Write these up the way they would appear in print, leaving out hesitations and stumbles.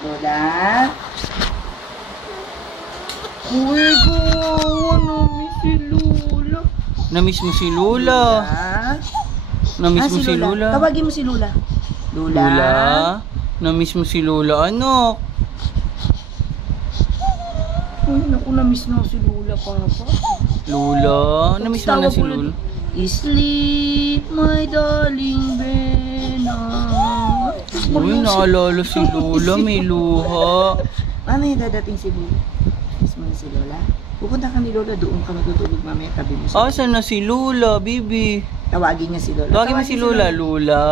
Lola? Uy, gawa. Namiss si Lola. Namiss mo si Lola. Namiss mo si Lola. Tawagin mo si Lola. Lola? Lola? Namiss mo si Lola, anak. Uy, naku, namiss na si Lola, Papa. Lola? Namiss mo na si Lola? Sleep, my darling Bena. Uy, naalala si Lola, may luha. Paano yung dadating si Lola? Miss mo na si Lola? Pupunta ka ni Lola, doon ka matutulog mamaya, tabi mo si Lola. Asan na si Lola, baby? Tawagin niya si Lola. Tawagin mo si Lola, Lola.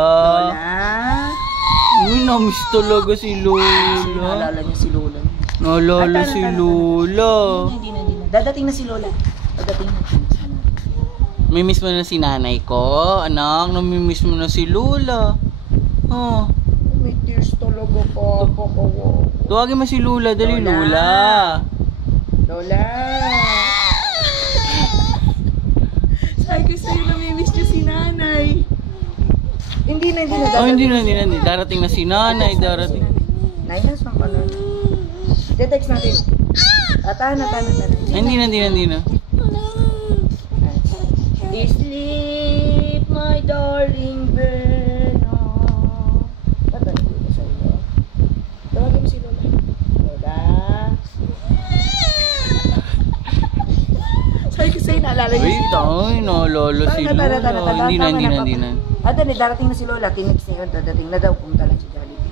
Lola? Uy, namiss talaga si Lola. Naalala niya si Lola. Naalala si Lola. Hindi na. Dadating na si Lola. Dadating na. May miss mo na si nanay ko, anak. Namimiss mo na si Lola. Oh. May tears talaga, Papa. Tawagin mo si Lola, dali Lola. Lola. Sabi ko sa'yo, namimiss niyo si nanay. Hindi na. Oh, hindi na. Darating na si nanay, darating. Nay, nasan ka na? Text natin. Tahan na. Hindi na. Sleep, my darling Bena. Tatawagin ko sa iyo. Tawagin mo si Lola. Lola. Sabi ko sa'yo, naalala niyo si Lola. Wait, naalala si Lola. Hindi na. Ate, darating na si Lola. Tinext niya yun, dadating na daw. Pumunta lang si Jollibee.